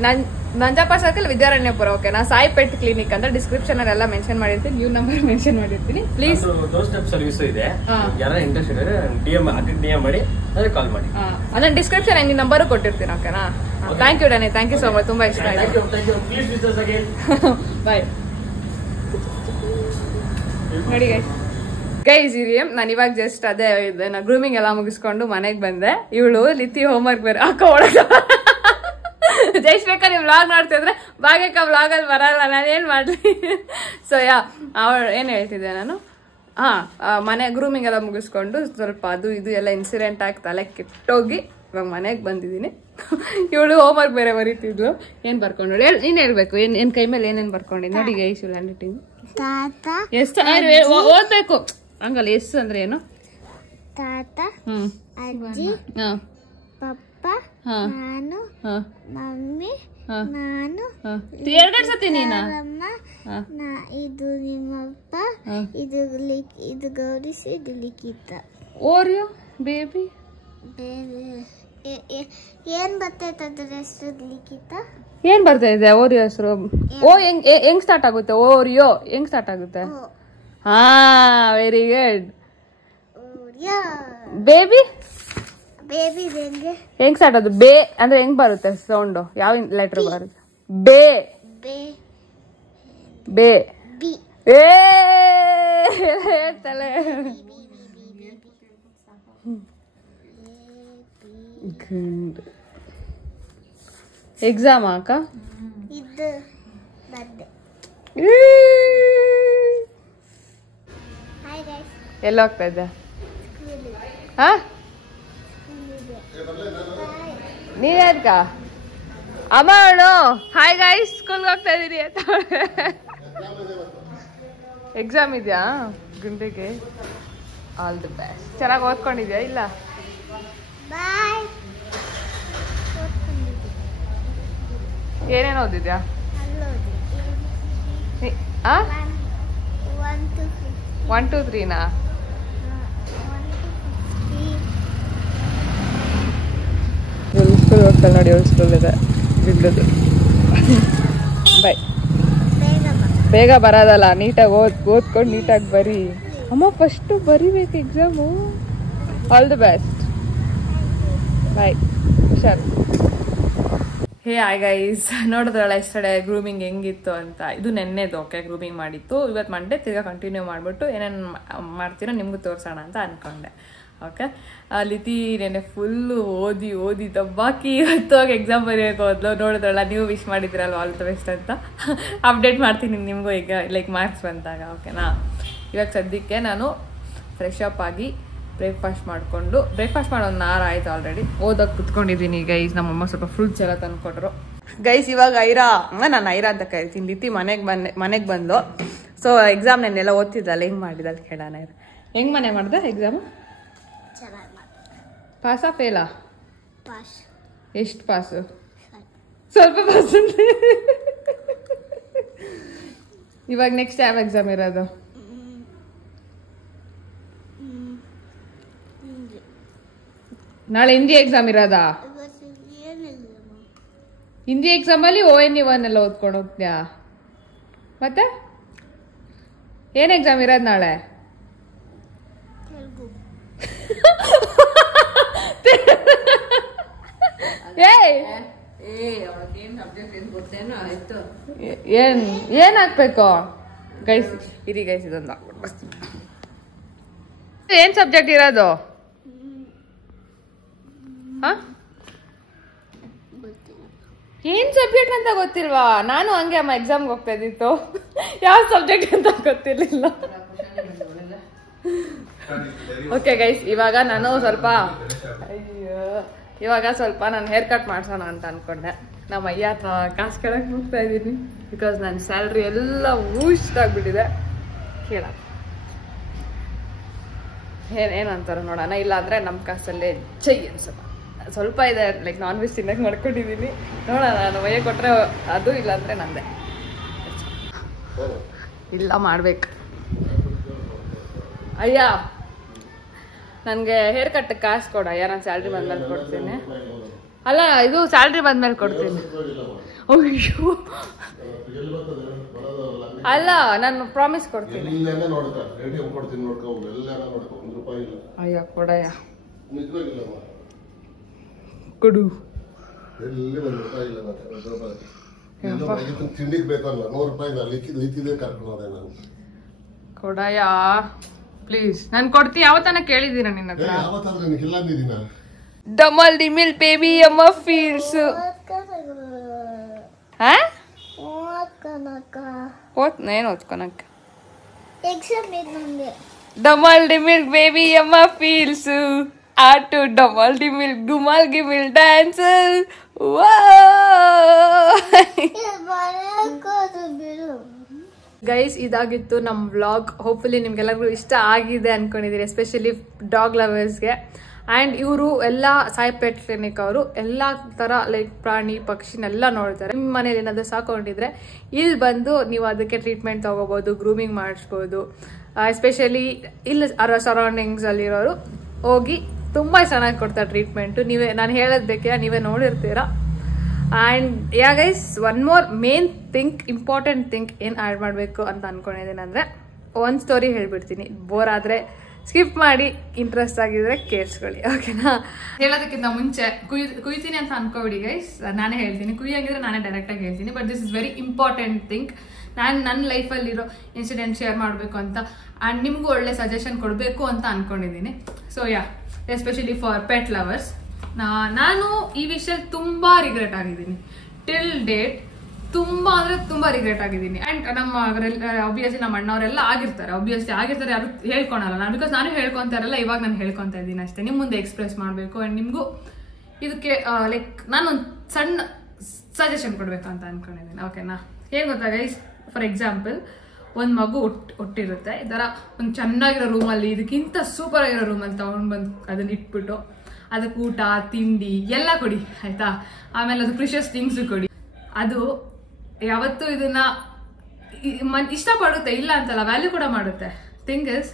ನಂಜಪ್ಪ ಸರ್ಕಲ್ ವಿದ್ಯಾರಣ್ಯಪುರ. ಓಕೆನಾ? ಸಾಯಿ ಪೆಟ್ ಕ್ಲಿನಿಕ್ ಅಂತ ಡಿಸ್ಕ್ರಿಪ್ಷನ್ ಎಲ್ಲ ಮೆನ್ಷನ್ ಮಾಡಿರ್ತೀನಿ, ನ್ಯೂ ನಂಬರ್ ಮೆನ್ಷನ್ ಮಾಡಿರ್ತೀನಿ. ಪ್ಲೀಸ್ ಡೋರ್ ಸ್ಟೆಪ್ ಸರ್ವಿಸ್ ಇದೆ, ಯಾರು ಇಂಟ್ರೆಸ್ಟ್ ಇದ್ರೆ DM ಮಾಡಿ ಕಾಲ್ ಮಾಡಿ. ಅದನ್ನ ಡಿಸ್ಕ್ರಿಪ್ಷನ್ ನಿಮ್ಮ ನಂಬರ್ ಕೊಟ್ಟಿರ್ತೀನಿ. ಓಕೆನಾ? ಥ್ಯಾಂಕ್ ಯು ಡನಿ, ಥ್ಯಾಂಕ್ ಯು ಸೋ ಮಚ್, ತುಂಬಾ ಇಷ್ಟ ಆಯ್ತು. ಬಾಯ್. ನೋಡಿ ಗೈಸ್ ಇರಿ, ನಾನು ಇವಾಗ ಜಸ್ಟ್ ಅದೇ ಗ್ರೂಮಿಂಗ್ ಎಲ್ಲ ಮುಗಿಸ್ಕೊಂಡು ಮನೆಗೆ ಬಂದೆ. ಇವಳು ಲಿತಿ ಹೋಮ್ವರ್ಕ್ ಬೇರೆ ಒಳಗ ಜೈಶ್ರೇಖಾ ನೀವು ವ್ಲಾಗ್ ನೋಡ್ತಿದ್ರೆ ಭಾಗ್ಯಕ್ಕ ವ್ಲಾಗಲ್ಲಿ ಬರಲ್ಲ, ನಾನು ಏನ್ ಮಾಡ್ಲಿ. ಸೊ ಅವಳು ಏನ್ ಹೇಳ್ತಿದ್ದೆ ನಾನು, ಮನೆ ಗ್ರೂಮಿಂಗ್ ಎಲ್ಲ ಮುಗಿಸ್ಕೊಂಡು ಸ್ವಲ್ಪ ಅದು ಇದು ಎಲ್ಲ ಇನ್ಸಿಡೆಂಟ್ ಆಗಿ ತಲೆ ಕೆಟ್ಟೋಗಿ ಇವಾಗ ಮನೆಗೆ ಬಂದಿದ್ದೀನಿ. ಇವಳು ಹೋಮ್ವರ್ಕ್ ಬೇರೆ ಬರೀತಿದ್ಲು. ಏನ್ ಬರ್ಕೊಂಡು ನೀನ್ ಹೇಳ್ಬೇಕು, ಏನ್ ಕೈ ಮೇಲೆ ಏನೇನ್ ಬರ್ಕೊಂಡಿದ್ ನೋಡಿ ಗೈಸ್. ಹ್ಯಾಂಡ್ ರೈಟಿಂಗ್ ಎಷ್ಟು ಓದ್ಬೇಕು ಹಂಗಲ್ಲ. ಎಷ್ಟು ಅಂದ್ರೆ ಏನು? ತಾತ, ಅಜ್ಜಿ, ಪಪ್ಪ, ನಾನು, ಮಮ್ಮಿ, ನಾನು, ಎರಡೆರಡು ಸತಿ ನೀನ, ಇದು ನಿಮ್ಮಪ್ಪ, ಇದು ಗೌರೀಶ್, ಇದು ಲಿಖಿತ. ಓರಿಯೋ ಬೇಬಿ ಏನ್ ಬರ್ತೈತೆ ಹೆಸರು? ಲಿಖಿತ ಏನ್ ಬರ್ತಾ ಇದೆ? ಓರಿಯೋ ಹೆಸರು. ಓ ಹೆಂಗ್ ಸ್ಟಾರ್ಟ್ ಆಗುತ್ತೆ? ಓರಿಯೋ ಹೆಂಗ್ ಸ್ಟಾರ್ಟ್ ಆಗುತ್ತೆ? ಹಾ, ವೆರಿ ಗುಡ್. ಬೇಬಿ ಬೇಬಿ ಹೆಂಗ್ ಸ್ಟಾರ್ಟ್ ಆಗುತ್ತೆ? ಬೇ ಅಂದ್ರೆ ಹೆಂಗ್ ಬರುತ್ತೆ ಸೌಂಡ್? ಯಾವ ಲೆಟರ್ ಬರುತ್ತೆ? ಬೇ ಬೇ ತಲೆ. ಎಕ್ಸಾಮ್ ಅಕ್ಕ ಎಲ್ಲ ಹೋಗ್ತಾ ಇದ್ದೆ? ನೀನೇದ್ಕ ಅಮ್ಮ ಅವಳು ಹಾಯ್ ಗೈಸ್ ಸ್ಕೂಲ್ಗೆ ಹೋಗ್ತಾ ಇದೀರಿ ಅಂತ. ಎಕ್ಸಾಮ್ ಇದೆಯಾ ಗುಂಡಿಗೆ? All the best. ಚೆನ್ನಾಗಿ ಓದ್ಕೊಂಡಿದ್ಯಾ? ಇಲ್ಲ ಏನೇನು ಓದಿದ್ಯಾ? 1 2 3 ನಾ? ಸ್ಕೂಲ್ ಹೋಗ್ತಾಳೆ ನೋಡಿ, ಅವಳು ಸ್ಕೂಲ್ ಇದೆ ಬಿಡ್ದು. ಬಾಯ್. ಬೇಗ ಬರೋದಲ್ಲ, ನೀಟಾಗಿ ಓದ್ಕೊಂಡು ನೀಟಾಗಿ ಬರೀ ಅಮ್ಮ. ಫಸ್ಟು ಬರಿಬೇಕು exam. All the best. Bye, ಹುಷಾರು. ಹೇ ಹಾಯ್ ಗೈಸ್, ನೋಡಿದ್ರಲ್ಲ ಇಷ್ಟಡೆ ಗ್ರೂಮಿಂಗ್ ಹೆಂಗಿತ್ತು ಅಂತ. ಇದು ನೆನ್ನೆದು ಓಕೆ ಗ್ರೂಮಿಂಗ್ ಮಾಡಿತ್ತು. ಇವತ್ತು ಮಂಡೇ ತಿರ್ಗಾ ಕಂಟಿನ್ಯೂ ಮಾಡಿಬಿಟ್ಟು ಏನೇನು ಮಾಡ್ತೀರೋ ನಿಮಗೂ ತೋರಿಸೋಣ ಅಂತ ಅಂದ್ಕೊಂಡೆ. ಓಕೆ, ಲಿತಿ ನೆನ್ನೆ ಫುಲ್ಲು ಓದಿ ದಬ್ಬಾಕಿ ಇವತ್ತು ಹೋಗಿ ಎಕ್ಸಾಮ್ ಬರೆಯೋಕೆ ಹೋದ್ಲು. ನೋಡಿದ್ರಲ್ಲ, ನೀವು ವಿಶ್ ಮಾಡಿದ್ರಲ್ವ ಆಲ್ ದ ಬೆಸ್ಟ್ ಅಂತ. ಅಪ್ಡೇಟ್ ಮಾಡ್ತೀನಿ ನಿಮಗೂ ಈಗ ಲೈಕ್ ಮಾರ್ಕ್ಸ್ ಬಂದಾಗ. ಓಕೆನಾ? ಇವಾಗ ಸದ್ಯಕ್ಕೆ ನಾನು ಫ್ರೆಶ್ ಅಪ್ ಆಗಿ ಬ್ರೇಕ್ಫಾಸ್ಟ್ ಮಾಡಿಕೊಂಡು, ಬ್ರೇಕ್ಫಾಸ್ಟ್ ಮಾಡೋ 1 hour ಆಯ್ತು ಆಲ್ರೆಡಿ. ಓದೋಕೆ ಕುತ್ಕೊಂಡಿದ್ದೀನಿ ಗೈಸ್. ನಮ್ಮಮ್ಮ ಸ್ವಲ್ಪ ಫ್ರೂಟ್ಸ್ ಎಲ್ಲ ತಂದುಕೊಟ್ರು ಗೈಸ್. ಇವಾಗ ನಾನು ಐರಾ ಅಂತ ಕರಿತೀನಿ. ಲಿತಿ ಮನೆಗೆ ಬಂದು. ಸೊ ಎಕ್ಸಾಮ್ ನೆನ್ನೆಲ್ಲ ಓದ್ತಿದ್ದಲ್ಲ, ಹೆಂಗೆ ಮಾಡಿದಲ್ಲಿ ಕೇಳೋಣ. ಹೆಂಗೆ ಮನೆ ಮಾಡ್ದೆ ಎಕ್ಸಾಮು? ಪಾಸಾ ಫೇಲಾ? ಎಷ್ಟು ಪಾಸು? ಸ್ವಲ್ಪ ಪಾಸ್. ಇವಾಗ ನೆಕ್ಸ್ಟ್ ಯಾವ ಎಕ್ಸಾಮ್ ಇರೋದು? ನಾಳೆ ಹಿಂದಿ ಎಕ್ಸಾಮ್ ಇರೋದಾ? ಹಿಂದಿ ಎಕ್ಸಾಮಲ್ಲಿ ONE1 ಎಲ್ಲ ಓದ್ಕೊಂಡು ಹೋಗ್ತೀಯಾ? ಮತ್ತೆ ಏನ್ ಎಕ್ಸಾಮ್ ಇರೋದು ನಾಳೆ? ಏನ್ ಹಾಕ್ಬೇಕು ಗೈಸ್? ಇರಿ ಗೈಸ್, ಇದೊಂದು ಹಾಕ್ಬಿಟ್ಟು ಏನ್ ಸಬ್ಜೆಕ್ಟ್ ಇರೋದು? ಏನ್ ಸಬ್ಜೆಕ್ಟ್ ಅಂತ ಗೊತ್ತಿಲ್ವಾ? ನಾನು ಹಂಗೆ ಅಮ್ಮ ಎಕ್ಸಾಮ್ಗೆ ಹೋಗ್ತಾ ಇದ್ದಿತ್ತು, ಯಾವ ಸಬ್ಜೆಕ್ಟ್ ಅಂತ ಗೊತ್ತಿರ್ಲಿಲ್ಲ. ಓಕೆ ಗೈಸ್, ಇವಾಗ ನಾನು ಸ್ವಲ್ಪ ನಾನು ಹೇರ್ ಕಟ್ ಮಾಡ್ಸೋಣ ಅಂತ ಅನ್ಕೊಂಡೆ. ನಮ್ಮ ಅಯ್ಯ ಹತ್ರ ಕಾಸು ಕೇಳಕ್ ಹೋಗ್ತಾ ಇದ್ದೀನಿ. ಬಿಕಾಸ್ ನನ್ನ ಸ್ಯಾಲ್ರಿ ಎಲ್ಲ ಊಸ್ಟ್ ಆಗ್ಬಿಟ್ಟಿದೆ. ಕೇಳ ಏನಂತಾರ ನೋಡೋಣ. ಇಲ್ಲ ಅಂದ್ರೆ ನಮ್ಮ ಕಾಸಲ್ಲೇ ಚೈ ಅನ್ಸಲ್ಲ. ಸ್ವಲ್ಪ ಇದೆ, ಲೈಕ್ ನಾನ್ ವೆಜ್ ತಿನ್ನಕ್ಕೆ ಮಾಡ್ಕೊಂಡಿದ್ದೀನಿ. ನೋಡೋಣ, ನಾನು ಒಯ್ಯ ಕೊಟ್ರೆ ಅದು, ಇಲ್ಲಾಂದ್ರೆ ನಂದೆ. ಇಲ್ಲ ಮಾಡ್ಬೇಕು. ಅಯ್ಯ ನನಗೆ ಹೇರ್ ಕಟ್ ಕಾಸು ಕೊಡ. ನಾನು ಸ್ಯಾಲ್ರಿ ಬಂದ್ಮೇಲೆ ಕೊಡ್ತೀನಿ. ಅಲ್ಲ, ಇದು ಸ್ಯಾಲ್ರಿ ಬಂದ್ಮೇಲೆ ಕೊಡ್ತೀನಿ. ಅಯ್ಯೋ ಅಲ್ಲ ನಾನು ಪ್ರಾಮಿಸ್ ಕೊಡ್ತೀನಿ. ಅಯ್ಯ ಕೊಡಯ್ಯ ಕೊಡು. ಕೊಡಯ್ಯ ಪ್ಲೀಸ್. ನಾನು ಕೊಡ್ತೀನಿ. ಯಾವತ್ತನ ಕೇಳಿದ್ದೀನ ನಿನ್ನ ಹತ್ರ? ಡಮಲ್ ಡಿಮಿಲ್ ಬೇಬಿ ಅಮ್ಮ ಫೀಲ್ಸ್. ಏನು ಓದ್ಕೊನಕ್ಕ? ಡಮಲ್ ಡಿಮಿಲ್ ಬೇಬಿ ಅಮ್ಮ ಫೀಲ್ಸ್ ಆಟು ಡಮಲ್ ಡಿಮಿಲ್ ಗುಮಲ್ ಗಿಮಿಲ್ ಡ್ಯಾನ್ಸ್. ಗೈಸ್ ಇದಾಗಿತ್ತು ನಮ್ಮ ವ್ಲಾಗ್. ಹೋಪ್ಫುಲಿ ನಿಮ್ಗೆಲ್ಲರಿಗೂ ಇಷ್ಟ ಆಗಿದೆ ಅನ್ಕೊಂಡಿದ್ದೀರಿ, ಎಸ್ಪೆಷಲಿ ಡಾಗ್ ಲವರ್ಸ್ಗೆ. ಆ್ಯಂಡ್ ಇವರು ಎಲ್ಲ ಸಾಯಿ ಪೆಟ್ ಕ್ಲಿನಿಕ್ ಅವರು ಎಲ್ಲ ಥರ ಲೈಕ್ ಪ್ರಾಣಿ ಪಕ್ಷಿನೆಲ್ಲ ನೋಡ್ತಾರೆ. ನಿಮ್ಮ ಮನೇಲಿ ಏನಾದರೂ ಸಾಕೊಂಡಿದ್ರೆ ಇಲ್ಲಿ ಬಂದು ನೀವು ಅದಕ್ಕೆ ಟ್ರೀಟ್ಮೆಂಟ್ ತೊಗೋಬೋದು, ಗ್ರೂಮಿಂಗ್ ಮಾಡಿಸ್ಬೋದು. ಎಸ್ಪೆಷಲಿ ಇಲ್ಲಿ ಸರೌಂಡಿಂಗ್ಸಲ್ಲಿರೋರು ಹೋಗಿ ತುಂಬ ಚೆನ್ನಾಗಿ ಕೊಡ್ತಾರೆ ಟ್ರೀಟ್ಮೆಂಟು. ನಾನು ಹೇಳೋದು ಬೇಕಿಲ್ಲ, ನೀವೇ ನೋಡಿರ್ತೀರ. And yeah guys, one more main thing, important thing ಏನು ಆ್ಯಡ್ ಮಾಡಬೇಕು ಅಂತ ಅಂದ್ಕೊಂಡಿದ್ದೀನಿ ಅಂದರೆ, ಒಂದು ಸ್ಟೋರಿ ಹೇಳ್ಬಿಡ್ತೀನಿ. ಬೋರ್ ಆದರೆ ಸ್ಕಿಪ್ ಮಾಡಿ, ಇಂಟ್ರೆಸ್ಟ್ ಆಗಿದ್ರೆ ಕೇಳಿಸ್ಕೊಳ್ಳಿ, ಓಕೆನಾ? ಹೇಳೋದಕ್ಕಿಂತ ಮುಂಚೆ ಕುಯ್ತೀನಿ ಅಂತ ಅನ್ಕೋಬಿಡಿ ಗೈಸ್, ನಾನೇ ಹೇಳ್ತೀನಿ. ಕುಯ್ಯಂಗಿದ್ರೆ ನಾನೇ ಡೈರೆಕ್ಟಾಗಿ ಹೇಳ್ತೀನಿ. But this is very important thing. ನಾನು ನನ್ನ ಲೈಫಲ್ಲಿರೋ ಇನ್ಸಿಡೆಂಟ್ ಶೇರ್ ಮಾಡಬೇಕು ಅಂತ ಆ್ಯಂಡ್ ನಿಮಗೂ ಒಳ್ಳೆ ಸಜೆಷನ್ ಕೊಡಬೇಕು ಅಂತ ಅಂದ್ಕೊಂಡಿದ್ದೀನಿ. So yeah, especially for pet lovers. ನಾನು ಈ ವಿಷಯದಲ್ಲಿ ತುಂಬ ರಿಗ್ರೆಟ್ ಆಗಿದ್ದೀನಿ. ಟಿಲ್ ಡೇಟ್ ತುಂಬಾ ಅಂದ್ರೆ ತುಂಬಾ ರಿಗ್ರೆಟ್ ಆಗಿದ್ದೀನಿ. ಅಂಡ್ ನಮ್ಮ ಆಬ್ವಿಯಸ್ಲಿ ನಮ್ಮ ಅಣ್ಣವರೆಲ್ಲ ಆಗಿರ್ತಾರೆ, ಯಾರು ಹೇಳ್ಕೊಳಲ್ಲ. ನಾನು ಬಿಕಾಸ್ ನಾನು ಹೇಳ್ಕೊಂತ ಇರಲ್ಲ, ಇವಾಗ ನಾನು ಹೇಳ್ಕೊತಾ ಇದ್ದೀನಿ ಅಷ್ಟೇ. ನಿಮ್ಮ ಮುಂದೆ ಎಕ್ಸ್ಪ್ರೆಸ್ ಮಾಡಬೇಕು ಅಂಡ್ ನಿಮಗೂ ಇದಕ್ಕೆ ಲೈಕ್ ನಾನೊಂದು ಸಣ್ಣ ಸಜೆಷನ್ ಕೊಡ್ಬೇಕು ಅಂತ ಅನ್ಕೊಂಡಿದ್ದೀನಿ, ಓಕೆನಾ? ಏನ್ ಗೊತ್ತಾ ಗೈಸ್, ಫಾರ್ ಎಕ್ಸಾಂಪಲ್ ಒಂದು ಮಗು ಹುಟ್ಟಿರುತ್ತೆ, ಈ ಥರ ಒಂದು ಚೆನ್ನಾಗಿರೋ ರೂಮಲ್ಲಿ, ಇದಕ್ಕಿಂತ ಸೂಪರ್ ಆಗಿರೋ ರೂಮಲ್ಲಿ ತಗೊಂಡು ಬಂದು ಅದನ್ನ ಇಟ್ಬಿಟ್ಟು ಅದಕ್ಕೆ ಊಟ ತಿಂಡಿ ಎಲ್ಲ ಕೊಡಿ, ಆಯ್ತಾ? ಆಮೇಲೆ ಅದು ಪ್ರಿಷಿಯಸ್ ಥಿಂಗ್ಸು ಕೊಡಿ. ಅದು ಯಾವತ್ತೂ ಇದನ್ನ ಇಷ್ಟಪಡುತ್ತೆ, ಇಲ್ಲ ಅಂತಲ್ಲ, ವ್ಯಾಲ್ಯೂ ಕೂಡ ಮಾಡುತ್ತೆ. ಥಿಂಗ್ ಇಸ್,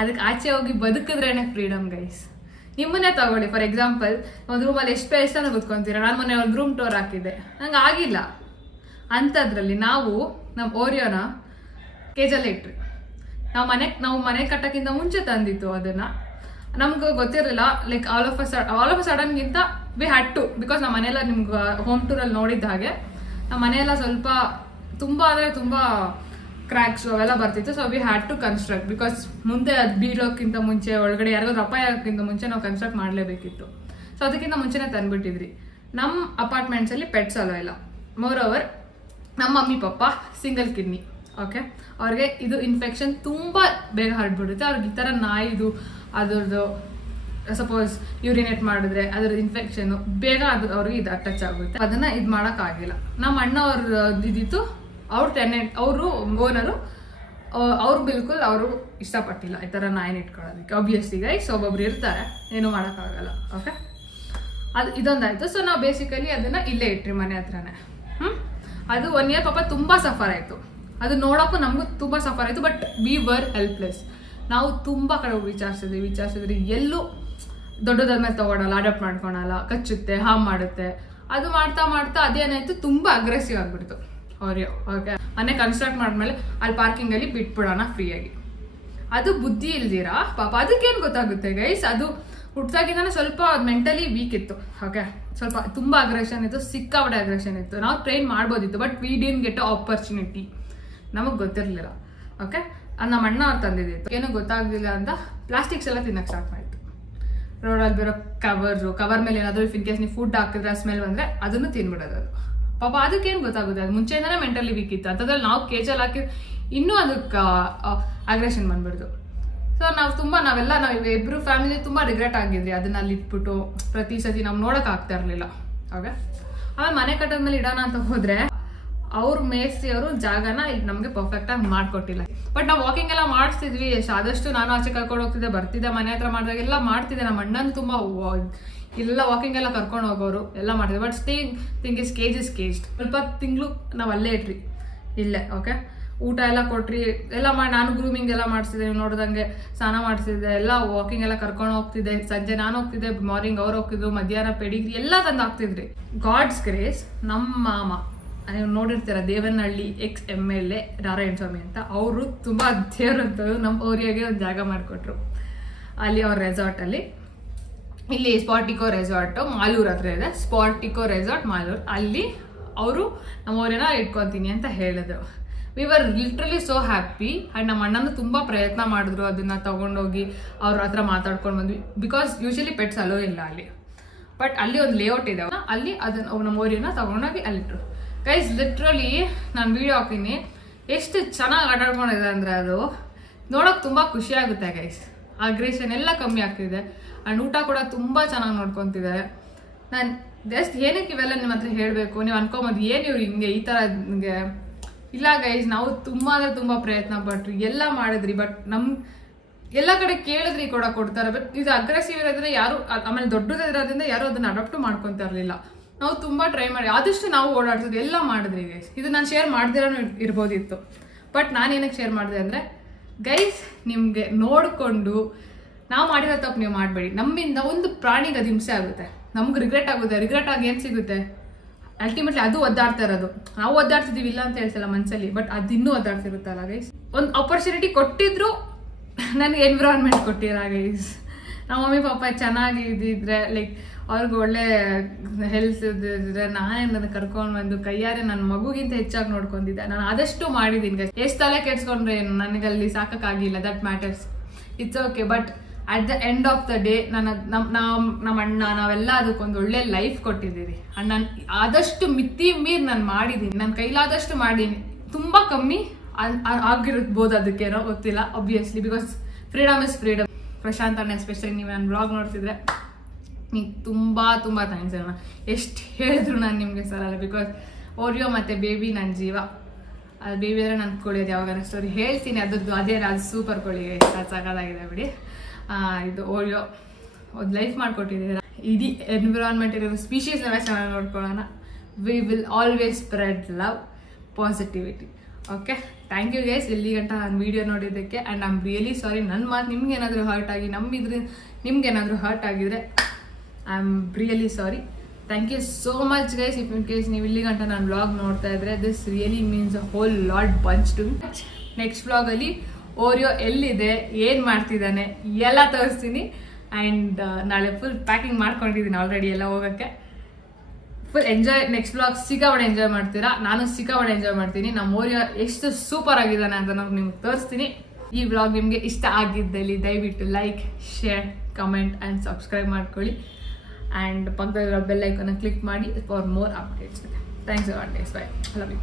ಅದಕ್ಕೆ ಆಚೆ ಹೋಗಿ ಬದುಕಿದ್ರೇನೆ ಫ್ರೀಡಮ್ ಗೈಸ್. ನಿಮ್ಮನ್ನೇ ತಗೊಳ್ಳಿ, ಫಾರ್ ಎಕ್ಸಾಂಪಲ್ ಒಂದು ರೂಮಲ್ಲಿ ಎಷ್ಟು ಪೇಸ್ಟನ್ನು ಕೂತ್ಕೊಂತೀರ. ನಾನು ಮೊನ್ನೆ ಒಂದು ರೂಮ್ ಟೂರ್ ಹಾಕಿದ್ದೆ, ನಂಗೆ ಆಗಿಲ್ಲ. ಅಂಥದ್ರಲ್ಲಿ ನಾವು ನಮ್ಮ ಓರಿಯೋನ ಕೇಜಲ್ಲೇ ಇಟ್ರಿ. ನಾವು ಮನೆ ಕಟ್ಟಕ್ಕಿಂತ ಮುಂಚೆ ತಂದಿತ್ತು ಅದನ್ನ. ನಮ್ಗೆ ಗೊತ್ತಿರಲಿಲ್ಲ, ಲೈಕ್ ಆಲ್ ಆಫ್ ಅ ಸಡನ್ಗಿಂತ ವಿ ಹ್ಯಾಡ್ ಟು, ಬಿಕಾಸ್ ನಮ್ಮ ಮನೆಯೆಲ್ಲ ನಿಮ್ಗೆ ಹೋಮ್ ಟೂರಲ್ಲಿ ನೋಡಿದ್ದ ಹಾಗೆ ನಮ್ಮ ಮನೆಯೆಲ್ಲ ಸ್ವಲ್ಪ ತುಂಬ ಅಂದರೆ ತುಂಬ ಕ್ರ್ಯಾಕ್ಸ್ ಅವೆಲ್ಲ ಬರ್ತಿತ್ತು. So we had to construct, because ಮುಂದೆ ಅದು ಬೀಳೋಕ್ಕಿಂತ ಮುಂಚೆ, ಒಳಗಡೆ ಯಾರಿಗಾದ್ರು ಅಪಾಯ ಆಗೋಕ್ಕಿಂತ ಮುಂಚೆ ನಾವು ಕನ್ಸ್ಟ್ರಕ್ಟ್ ಮಾಡಲೇಬೇಕಿತ್ತು. ಸೊ ಅದಕ್ಕಿಂತ ಮುಂಚೆನೇ ತಂದುಬಿಟ್ಟಿದ್ರಿ. ನಮ್ಮ ಅಪಾರ್ಟ್ಮೆಂಟ್ಸಲ್ಲಿ ಪೆಟ್ಸ್ ಅಲ್ಲ ಇಲ್ಲ. ಮೋರ್ ಓವರ್ ನಮ್ಮ mummy papa single kidney, okay? ಅವ್ರಿಗೆ ಇದು ಇನ್ಫೆಕ್ಷನ್ ತುಂಬ ಬೇಗ ಹರಡ್ಬಿಡುತ್ತೆ. ಅವ್ರಿಗೆ ಈ ಥರ ನಾಯಿದು ಅದ್ರದ್ದು ಸಪೋಸ್ ಯೂರಿನೇಟ್ ಮಾಡಿದ್ರೆ ಅದ್ರ ಇನ್ಫೆಕ್ಷನ್ ಬೇಗ ಅದು ಅವ್ರಿಗೆ ಇದು ಟಚ್ ಆಗುತ್ತೆ. ಅದನ್ನ ಇದು ಮಾಡೋಕ್ಕಾಗಿಲ್ಲ. ನಮ್ಮ ಅಣ್ಣ ಅವ್ರ ಇದಿತ್ತು, ಅವರು ಓನರು, ಅವ್ರು ಬಿಲ್ಕುಲ್ ಅವರು ಇಷ್ಟಪಟ್ಟಿಲ್ಲ ಈ ಥರ ನಾಯಿನ ಇಟ್ಕೊಳ್ಳೋದಕ್ಕೆ. ಆಬ್ವಿಯಸ್ಲಿ ಗೈಸ್, ಒಬ್ಬೊಬ್ರು ಇರ್ತಾರೆ, ಏನೂ ಮಾಡೋಕ್ಕಾಗಲ್ಲ, ಓಕೆ? ಅದು ಇದೊಂದಾಯ್ತು. ಸೊ ನಾವು ಬೇಸಿಕಲಿ ಅದನ್ನ ಇಲ್ಲೇ ಇಟ್ರಿ, ಮನೆ ಹತ್ರನೇ. ಅದು 1 year ಪಾಪ ತುಂಬ ಸಫರ್ ಆಯಿತು. ಅದು ನೋಡೋಕ್ಕೂ ನಮಗೂ ತುಂಬ ಸಫರ್ ಆಯಿತು. But we were helpless. ನಾವು ತುಂಬ ಕಡೆ ವಿಚಾರಿಸಿದ್ರಿ, ಎಲ್ಲೂ ದೊಡ್ಡದಾದ್ಮೇಲೆ ತಗೊಳಲ್ಲ, ಅಡಾಪ್ಟ್ ಮಾಡ್ಕೊಳಲ್ಲ, ಕಚ್ಚುತ್ತೆ, ಹಾರ್ಮ್ ಮಾಡುತ್ತೆ. ಅದು ಮಾಡ್ತಾ ಮಾಡ್ತಾ ಅದೇನಾಯ್ತು, ತುಂಬ ಅಗ್ರೆಸಿವ್ ಆಗ್ಬಿಡ್ತು ಅವ್ರಿಗೆ, ಓಕೆ? ಮನೆ ಕನ್ಸ್ಟ್ರಕ್ಟ್ ಮಾಡಿದ್ಮೇಲೆ ಅಲ್ಲಿ ಪಾರ್ಕಿಂಗಲ್ಲಿ ಬಿಟ್ಬಿಡೋಣ ಫ್ರೀಯಾಗಿ. ಅದು ಬುದ್ಧಿ ಇಲ್ದಿರಾ ಪಾಪ. ಅದಕ್ಕೇನು ಗೊತ್ತಾಗುತ್ತೆ ಗೈಸ್, ಅದು ಹುಟ್ಟಾಗಿಂದಾನೆ ಸ್ವಲ್ಪ ಮೆಂಟಲಿ ವೀಕ್ ಇತ್ತು, ಓಕೆ? ಸ್ವಲ್ಪ ತುಂಬ ಅಗ್ರೆಷನ್ ಇತ್ತು, ಸಿಕ್ಕಾಪಟ್ಟೆ ಅಗ್ರೆಷನ್ ಇತ್ತು. ನಾವು ಟ್ರೈನ್ ಮಾಡ್ಬೋದಿತ್ತು, but we didn't get a opportunity. ನಮಗೆ ಗೊತ್ತಿರಲಿಲ್ಲ, ಓಕೆ? ನಮ್ಮ ಅಣ್ಣ ಅವ್ರು ತಂದಿದ್ದಿತ್ತು, ಏನೂ ಗೊತ್ತಾಗಲಿಲ್ಲ ಅಂತ ಪ್ಲಾಸ್ಟಿಕ್ಸ್ ಎಲ್ಲ ತಿನ್ನಕ್ಕೆ ಸ್ಟಾರ್ಟ್ ಮಾಡಿತ್ತು. ರೋಡಲ್ಲಿ ಬರೋ ಕವರ್ ಮೇಲೆ ಏನಾದರೂ ಇನ್ ಕೇಸ್ ನೀವು ಫುಡ್ ಹಾಕಿದ್ರೆ ಸ್ಮೆಲ್ ಬಂದರೆ ಅದನ್ನು ತಿನ್ಬಿಡೋದು. ಅದು ಪಾಪ ಅದಕ್ಕೇನು ಗೊತ್ತಾಗುತ್ತೆ, ಅದು ಮುಂಚೆಯಿಂದನೇ ಮೆಂಟಲಿ ವೀಕ್ ಇತ್ತು. ಅಂಥದ್ರಲ್ಲಿ ನಾವು ಕೇಜಲ್ಲಿ ಹಾಕಿ ಇನ್ನೂ ಅದಕ್ಕೆ ಅಗ್ರೆಷನ್ ಬಂದ್ಬಿಡ್ತು. ಸೊ ನಾವು ಇಬ್ಬರು ಫ್ಯಾಮಿಲಿ ತುಂಬ ರಿಗ್ರೆಟ್ ಆಗಿದ್ರಿ ಅದನ್ನ ಅಲ್ಲಿ ಇಟ್ಬಿಟ್ಟು. ಪ್ರತಿ ಸತಿ ನಾವು ನೋಡೋಕೆ ಆಗ್ತಾ ಇರಲಿಲ್ಲ, ಓಕೆ? ಆಮೇಲೆ ಮನೆ ಕಟ್ಟೋದ್ಮೇಲೆ ಇಡೋಣ ಅಂತ ಹೋದ್ರೆ ಅವ್ರ ಮೇಸ್ತ್ರಿ ಅವರು ಜಾಗನ ಇಲ್ಲಿ ನಮಗೆ ಪರ್ಫೆಕ್ಟ್ ಆಗಿ ಮಾಡ್ಕೊಟ್ಟಿಲ್ಲ. ಬಟ್ ನಾವು ವಾಕಿಂಗ್ ಎಲ್ಲ ಮಾಡಿಸ್ತಿದ್ವಿ, ಆದಷ್ಟು ನಾನು ಆಚೆ ಕರ್ಕೊಂಡು ಹೋಗ್ತಿದ್ದೆ, ಬರ್ತಿದ್ದೆ, ಮನೆ ಹತ್ರ ಮಾಡಿದಾಗೆಲ್ಲ ಮಾಡ್ತಿದ್ದೆ. ನಮ್ಮ ಅಣ್ಣನ ತುಂಬ ಇಲ್ಲ ವಾಕಿಂಗ್ ಎಲ್ಲ ಕರ್ಕೊಂಡು ಹೋಗೋರು ಎಲ್ಲ ಮಾಡ್ತಿದ್ದೆ. But thing is cage is caged. ಸ್ವಲ್ಪ ತಿಂಗಳು ನಾವು ಅಲ್ಲೇ ಇಟ್ರಿ, ಇಲ್ಲೇ, ಓಕೆ? ಊಟ ಎಲ್ಲ ಕೊಟ್ರಿ ಎಲ್ಲ ಮಾಡಿ. ನಾನು ಗ್ರೂಮಿಂಗ್ ಎಲ್ಲ ಮಾಡಿಸಿದೆ, ನೀವು ನೋಡ್ದಂಗೆ ಸ್ನಾನ ಮಾಡಿಸಿದ್ದೆ, ಎಲ್ಲ ವಾಕಿಂಗ್ ಎಲ್ಲ ಕರ್ಕೊಂಡು ಹೋಗ್ತಿದ್ದೆ. ಸಂಜೆ ನಾನು ಹೋಗ್ತಿದ್ದೆ, ಮಾರ್ನಿಂಗ್ ಅವ್ರು ಹೋಗ್ತಿದ್ರು, ಮಧ್ಯಾಹ್ನ ಪೆಡಿಗ್ರಿ ಎಲ್ಲ ತಂದು ಹಾಕ್ತಿದ್ರಿ. ಗಾಡ್ಸ್ ಗ್ರೇಸ್ ನಮ್ಮ ಮಾಮ ನೀವು ನೋಡಿರ್ತೀರ, ದೇವನಹಳ್ಳಿ ex-MLA ನಾರಾಯಣ ಸ್ವಾಮಿ ಅಂತ, ಅವರು ತುಂಬ ದೇವರಂತವ್ರು. ನಮ್ಮ ಓರಿಯಾಗೆ ಒಂದು ಜಾಗ ಮಾಡಿಕೊಟ್ರು ಅಲ್ಲಿ ಅವ್ರ ರೆಸಾರ್ಟಲ್ಲಿ. ಇಲ್ಲಿ ಸ್ಪಾಟಿಕೋ ರೆಸಾರ್ಟು ಮಾಲೂರ್ ಹತ್ರ ಇದೆ, ಸ್ಪಾಟಿಕೋ ರೆಸಾರ್ಟ್ ಮಾಲೂರ್. ಅಲ್ಲಿ ಅವರು ನಮ್ಮ ಊರಿನ ಇಟ್ಕೊತೀನಿ ಅಂತ ಹೇಳಿದ್ರು. We were literally so happy. And ನಮ್ಮ ಅಣ್ಣನೂ ತುಂಬ ಪ್ರಯತ್ನ ಮಾಡಿದ್ರು ಅದನ್ನ ತಗೊಂಡೋಗಿ ಅವ್ರ ಹತ್ರ ಮಾತಾಡ್ಕೊಂಡು ಬಂದ್ವಿ. ಬಿಕಾಸ್ ಯೂಶಲಿ ಪೆಟ್ಸ್ ಅಲೋ ಇಲ್ಲ ಅಲ್ಲಿ, ಬಟ್ ಅಲ್ಲಿ ಒಂದು ಲೇಔಟ್ ಇದೆ, ಅಲ್ಲಿ ಅದನ್ನ ನಮ್ಮ ಊರಿನ ತಗೊಂಡೋಗಿ ಅಲ್ಲಿಟ್ರು. ಗೈಸ್ ಲಿಟ್ರಲಿ ನಾನು ವಿಡಿಯೋ ಹಾಕ್ತೀನಿ, ಎಷ್ಟು ಚೆನ್ನಾಗಿ ಆಟಾಡ್ಕೊಂಡಿದೆ ಅಂದರೆ ಅದು ನೋಡೋಕೆ ತುಂಬ ಖುಷಿ ಆಗುತ್ತೆ ಗೈಸ್. ಅಗ್ರೆಷನ್ ಎಲ್ಲ ಕಮ್ಮಿ ಆಗ್ತಿದೆ ಆ್ಯಂಡ್ ಊಟ ಕೂಡ ತುಂಬ ಚೆನ್ನಾಗಿ ನೋಡ್ಕೊತಿದ್ದಾರೆ. ನಾನು ಜಸ್ಟ್ ಏನಕ್ಕೆ ಇವೆಲ್ಲ ನಿಮ್ಮ ಹತ್ರ ಹೇಳಬೇಕು, ನೀವು ಅನ್ಕೊಂಬೋದು ಏನು ಇವ್ರು ಹಿಂಗೆ ಈ ಥರ ನಿಮಗೆ. ಇಲ್ಲ ಗೈಸ್, ನಾವು ತುಂಬ ಅಂದರೆ ತುಂಬ ಪ್ರಯತ್ನ ಪಟ್ರಿ, ಎಲ್ಲ ಮಾಡಿದ್ರಿ, ಬಟ್ ನಮ್ಮ ಎಲ್ಲ ಕಡೆ ಕೇಳಿದ್ರಿ ಕೂಡ ಕೊಡ್ತಾರೆ. ಬಟ್ ಇದು ಅಗ್ರೆಸಿವ್ ಇರೋದ್ರೆ ಯಾರು, ಆಮೇಲೆ ದೊಡ್ಡದಿರೋದ್ರಿಂದ ಯಾರು ಅದನ್ನ ಅಡಾಪ್ಟ್ ಮಾಡ್ಕೊತಾ ಇರಲಿಲ್ಲ. ನಾವು ತುಂಬ ಟ್ರೈ ಮಾಡಿ ಆದಷ್ಟು ನಾವು ಓಡಾಡ್ತಿದ್ವಿ, ಎಲ್ಲ ಮಾಡಿದ್ರಿ ಗೈಸ್. ಇದು ನಾನು ಶೇರ್ ಮಾಡ್ದಿರೋನು ಇರ್ಬೋದಿತ್ತು, ಬಟ್ ನಾನು ಏನಕ್ಕೆ ಶೇರ್ ಮಾಡಿದೆ ಅಂದರೆ ಗೈಸ್, ನಿಮಗೆ ನೋಡಿಕೊಂಡು ನಾವು ಮಾಡಿರೋ ತಪ್ಪು ನೀವು ಮಾಡಬೇಡಿ. ನಮ್ಮಿಂದ ಒಂದು ಪ್ರಾಣಿಗೆ ಅದು ಹಿಂಸೆ ಆಗುತ್ತೆ, ನಮ್ಗೆ ರಿಗ್ರೆಟ್ ಆಗುತ್ತೆ. ರಿಗ್ರೆಟ್ ಆಗಿ ಏನು ಸಿಗುತ್ತೆ, ಅಲ್ಟಿಮೇಟ್ಲಿ ಅದು ಒದ್ದಾಡ್ತಾ ಇರೋದು. ನಾವು ಒದ್ದಾಡ್ತಿದ್ದೀವಿ ಇಲ್ಲ ಅಂತ ಹೇಳ್ತಿಲ್ಲ ಮನಸ್ಸಲ್ಲಿ, ಬಟ್ ಅದು ಇನ್ನೂ ಒದ್ದಾಡ್ತಿರುತ್ತಲ್ಲ ಗೈಸ್. ಒಂದು ಆಪರ್ಚುನಿಟಿ ಕೊಟ್ಟಿದ್ರು, ನನಗೆ ಎನ್ವಿರಾನ್ಮೆಂಟ್ ಕೊಟ್ಟಿರ ಗೈಸ್. ನಮ್ಮ ಮಮ್ಮಿ ಪಾಪ ಚೆನ್ನಾಗಿ ಇದ್ದಿದ್ರೆ, ಲೈಕ್ ಅವ್ರಿಗೆ ಒಳ್ಳೆ ಹೆಲ್ತ್ ಇದ್ದಿದ್ರೆ, ನಾನೇ ನನ್ನ ಕರ್ಕೊಂಡು ಬಂದು ಕೈಯಾರೆ ನನ್ನ ಮಗುಗಿಂತ ಹೆಚ್ಚಾಗಿ ನೋಡ್ಕೊಂಡಿದ್ದೆ. ನಾನು ಆದಷ್ಟು ಮಾಡಿದ್ದೀನಿ ಗೈಸ್. ಎಷ್ಟು ತಲೆ ಕೆಡ್ಸ್ಕೊಂಡ್ರೆ ಏನು, ನನಗಲ್ಲಿ ಸಾಕಾಗಿಲ್ಲ, that matters, it's okay. But at the end of the day ನಮ್ಮ ಅಣ್ಣ ನಾವೆಲ್ಲ ಅದಕ್ಕೊಂದು ಒಳ್ಳೆ ಲೈಫ್ ಕೊಟ್ಟಿದ್ದೀವಿ. ಅಂಡ್ ನಾನು ಆದಷ್ಟು ಮಿತಿ ಮೀರಿ ನಾನು ಮಾಡಿದ್ದೀನಿ, ನನ್ನ ಕೈಲಾದಷ್ಟು ಮಾಡಿದ್ದೀನಿ. ತುಂಬ ಕಮ್ಮಿ ಆಗಿರ್ಬೋದು, ಅದಕ್ಕೇನೋ ಗೊತ್ತಿಲ್ಲ obviously, because freedom is freedom. Prashant ಅಣ್ಣ ಎಸ್ಪೆಷಲಿ ನೀವು ನನ್ನ ಬ್ಲಾಗ್ ನೋಡ್ತಿದ್ರೆ ನೀವು ತುಂಬ ತುಂಬ ಥ್ಯಾಂಕ್ಸ್ ಅಣ್ಣ. ಎಷ್ಟು ಹೇಳಿದ್ರು ನಾನು ನಿಮಗೆ ಸರಲ್ಲ, ಬಿಕಾಸ್ ಓರಿಯೋ ಮತ್ತು ಬೇಬಿ ನನ್ನ ಜೀವ. ಅದು ಬೇಬಿ ಅಂದರೆ ನನ್ನ ಕೊಳಿಯೋದು ಯಾವಾಗ ಸ್ಟೋರಿ ಹೇಳ್ತೀನಿ, ಅದ್ರದ್ದು ಅದೇ ಅದು ಸೂಪರ್ ಕೊಳಿ, ಅದು ಸಾಕಾಗಿದೆ ಬಿಡಿ. ಇದು ಓರಿಯೋ ಒಂದು ಲೈಫ್ ಮಾಡಿಕೊಟ್ಟಿದ್ದೀರಾ. ಇಡೀ ಎನ್ವಿರಾನ್ಮೆಂಟ್ ಇರೋ ಸ್ಪೀಷೀಸ್ನೆಲ್ಲ ಚೆನ್ನಾಗಿ ನೋಡ್ಕೊಳ್ಳೋಣ. We will always spread love, positivity. Okay, thank you guys ಇಲ್ಲಿ ಗಂಟ ನಾನು ವೀಡಿಯೋ ನೋಡಿದ್ದಕ್ಕೆ. And I am really sorry, ನನ್ನ ಮಾತು ನಿಮ್ಗೇನಾದರೂ ಹರ್ಟ್ ಆಗಿ ನಿಮ್ಗೇನಾದರೂ ಹರ್ಟ್ ಆಗಿದ್ರೆ I am really sorry. Thank you so much guys. If in case ನೀವು ಇಲ್ಲಿ ಗಂಟ ನಾನು ವ್ಲಾಗ್ ನೋಡ್ತಾ ಇದ್ರೆ, this really means a whole lot bunch to. Next ವ್ಲಾಗಲ್ಲಿ ಓರಿಯೋ ಎಲ್ಲಿದೆ, ಏನು ಮಾಡ್ತಿದ್ದಾನೆ ಎಲ್ಲ ತೋರಿಸ್ತೀನಿ. ಆ್ಯಂಡ್ ನಾಳೆ ಫುಲ್ ಪ್ಯಾಕಿಂಗ್ ಮಾಡ್ಕೊಂಡಿದ್ದೀನಿ ಆಲ್ರೆಡಿ ಎಲ್ಲ ಹೋಗೋಕ್ಕೆ. ಫುಲ್ ಎಂಜಾಯ್, ನೆಕ್ಸ್ಟ್ ವ್ಲಾಗ್ ಸಿಕ್ಕಾಪಟ್ಟೆ ಎಂಜಾಯ್ ಮಾಡ್ತೀರಾ, ನಾನು ಸಿಕ್ಕಾಪಟ್ಟೆ ಎಂಜಾಯ್ ಮಾಡ್ತೀನಿ. ನಮ್ಮ ಓರಿಯೋ ಎಷ್ಟು ಸೂಪರ್ ಆಗಿದ್ದಾನೆ ಅಂತ ನಾನು ನಿಮ್ಗೆ ತೋರಿಸ್ತೀನಿ. ಈ ವ್ಲಾಗ್ ನಿಮಗೆ ಇಷ್ಟ ಆಗಿದ್ದಲ್ಲಿ ದಯವಿಟ್ಟು like, share, comment and subscribe ಮಾಡ್ಕೊಳ್ಳಿ. ಆ್ಯಂಡ್ ಪಕ್ಕದಲ್ಲಿರೋ ಬೆಲ್ ಐಕಾನ್ನ ಕ್ಲಿಕ್ ಮಾಡಿ for more updates. Thanks a lot guys, bye, love you.